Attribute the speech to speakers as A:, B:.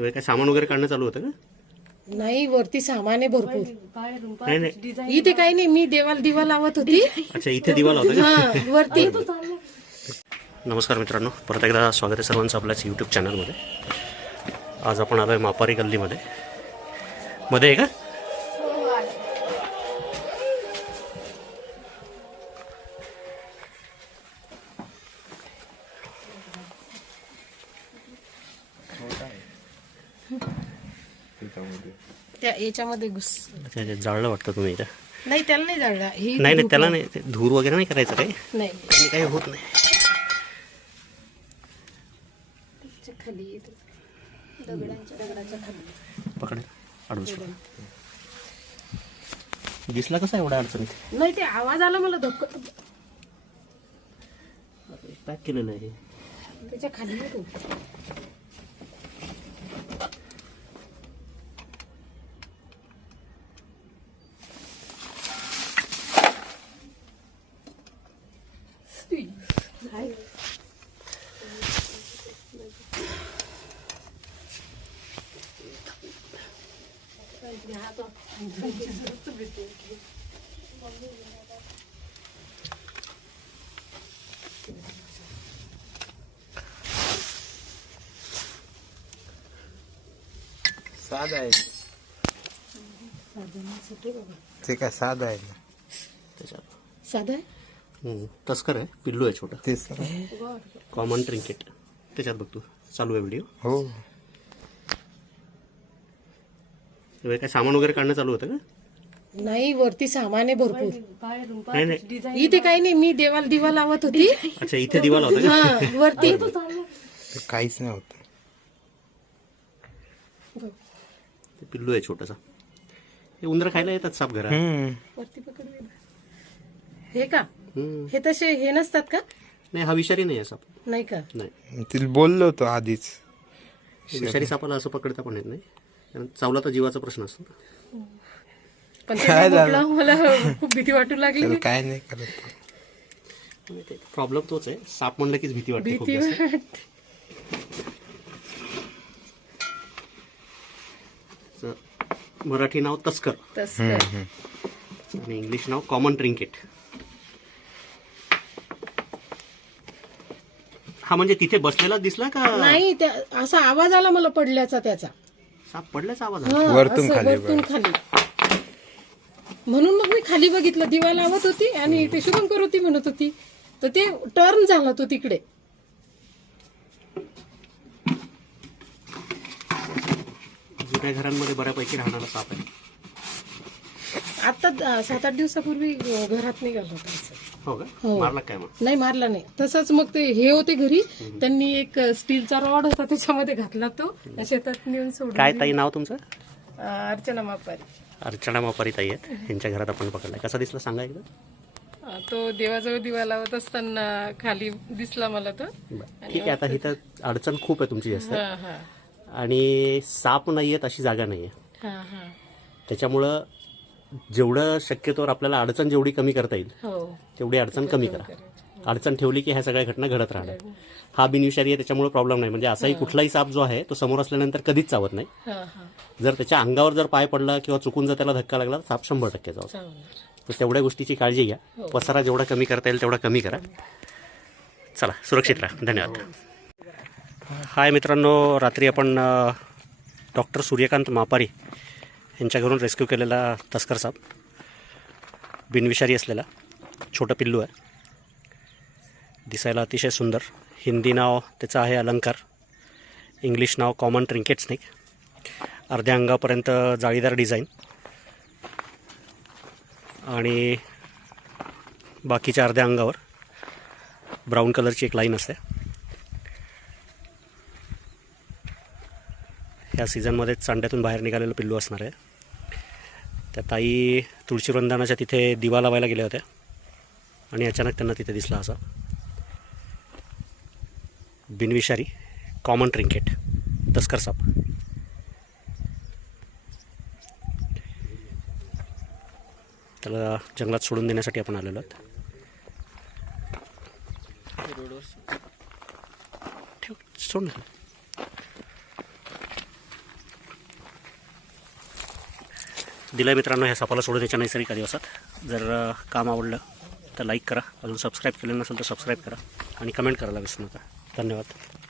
A: काय सामान वगैरे काढणं चालू होतं का?
B: नाही, वरती सामान आहे भरपूर.
A: नाही नाही,
B: इथे काही नाही, मी दिवा लावत होती.
A: अच्छा इथे दिवा लावता का?
B: हा, वरती.
A: नमस्कार मित्रांनो, परत एकदा स्वागत आहे सर्वांचं आपल्याच यूट्यूब चॅनलमध्ये. आज आपण आलो आहे मापारी गल्लीमध्ये. मध्ये आहे का?
B: त्या याच्यामध्ये घुस.
A: अच्छा जाळलं वाटतं तुम्ही इथं.
B: नाही, त्याला नाही जाळला.
A: नाही नाही, त्याला नाही, ते धूर वगैरे नाही करायचं काही.
B: नाही,
A: आणि काही होत नाही.
B: खाली दगडाच्या खाली
A: पकड अडवस दिसला कसा एवढा अडचणीत?
B: नाही, ते आवाज आला मला धक्का.
A: पॅक केलेलं आहे.
B: त्याच्या खाली होतो.
C: साधा आहे ते. काय साधा आहे
A: त्याच्यात
B: साधा आहे.
A: तस्कर आहे, पिल्लू आहे छोटा.
C: तेच तर.
A: कॉमन ट्रिंकेट त्याच्यात बघ तू. चालू आहे व्हिडिओ.
C: हो,
A: काय सामान वगैरे काढणं चालू होतं का?
B: नाही, वरती सामान आहे भरपूर.
A: नाही नाही,
B: इथे काही नाही, मी दिवा लावत होती.
A: अच्छा इथे दिवा लावता का?
B: हा, वरती.
C: ते काहीच नाही होत.
A: ते पिल्लू आहे छोटासा. हे उंदर खायला येतात साप घरात.
B: वरती पकड. हे का? हे तसे हे नसतात का?
A: नाही, हा विषारी नाही आहे साप.
B: नाही का?
A: नाही,
C: तिला बोललो होतो आधीच.
A: विषारी सापाला असं पकडता पण येत नाही, कारण चावला तर जीवाचा प्रश्न असतो.
B: पण ते बघलं, मला खूप भीती वाटू लागली.
C: त्याला काय नाही करत.
A: प्रॉब्लेम तोच आहे, साप म्हणलं कीच भीती वाटते खूप
B: भीती
A: जास्त.
B: वाटते.
A: चं मराठी नाव तस्कर
B: तसं
A: आणि इंग्लिश नाव कॉमन ट्रिंकेट. हा म्हणजे तिथे बसलेला दिसला का?
B: नाही, त्या असा आवाज आला मला पडल्याचा. त्याचा
A: साप पडल्याचा आवाज आला.
B: हा,
C: वरतून
B: असं
C: खाली
B: वरतून खाली. म्हणून मग मी खाली बघितलं, दिवा लावत होती आणि ते शुभंकर होती म्हणत होती, तर ते टर्न झाला तो तिकडे.
A: जुन्या घरांमध्ये बऱ्यापैकी राहणारा साप आहे.
B: आता 7-8 दिवसापूर्वी घरात निघाला होता असं.
A: हो का?
B: हो.
A: मारला काय मग?
B: नाही, मारला नाही. तसंच मग ते हे होते घरी, त्यांनी एक स्टीलचा रॉड होता त्याच्यामध्ये घातला, तो शेतात नेऊन सोडून.
A: काय ताई नाव तुमचं?
B: अर्चना मापारी.
A: अर्चना मापारी ताई आहेत. यांच्या घरात आपण पकडलाय. कसा दिसला सांगा एकदा.
B: तो देवाजवळ दिवा लावत असताना खाली दिसला मला तो.
A: ठीक आहे, आता ही तर अडचण खूप आहे तुमची जास्त,
B: हा हा
A: आणि साप नाहीयेत अशी जागा नाहीये.
B: हा हा.
A: त्याच्यामुळं जेवढं शक्यतोवर आपल्याला अडचण जेवढी कमी करता येईल
B: हो.
A: तेवढी अडचण कमी करा. अडचण ठेवली की ह्या सगळ्या घटना घडत राहणार. हा बिनविषारी आहे, त्याच्यामुळे प्रॉब्लेम नाही. म्हणजे असाही कुठलाही साप जो आहे तो समोर असल्यानंतर कधीच चावत नाही.
B: हा हा.
A: जर त्याच्या अंगावर जर पाय पडला किंवा चुकून जर त्याला धक्का लागला तर साप 100% चावतो.
B: चावणार.
A: तर तेवढ्या गोष्टीची काळजी घ्या. पसारा जेवढा कमी करता येईल तेवढा कमी करा. चला, सुरक्षित राहा. धन्यवाद. हाय मित्रांनो, रात्री आपण डॉक्टर सूर्यकांत मापारी यांच्या घरून रेस्क्यू केलेला तस्कर साप, बिनविषारी असलेला छोटं पिल्लू आहे. दिसायला अतिशय सुंदर. हिंदी नाव त्याचं आहे अलंकार, इंग्लिश नाव कॉमन ट्रिंकेट स्नेक. अर्ध्या अंगापर्यंत जाळीदार डिझाईन आणि बाकीच्या अर्ध्या अंगावर ब्राऊन कलरची एक लाईन असते. ह्या सीझनमध्ये चांड्यातून बाहेर निघालेलं पिल्लू असणार आहे. त्या ताई तुळशीवृंदानाच्या तिथे दिवा लावायला गेल्या होत्या आणि अचानक त्यांना तिथे दिसला असा बिनविषारी कॉमन ट्रिंकेट तस्कर साप. त्याला जंगलात सोडून देण्यासाठी आपण आलेलो आहोत. ठेव, सोड ना. दिलं मित्रांनो ह्या सापाला सोडून नैसर्गिक दिवसात. जर काम आवडलं तर लाईक करा, अजून सबस्क्राईब केलं नसेल तर सबस्क्राईब करा आणि कमेंट करायला विसरू नका. धन्यवाद.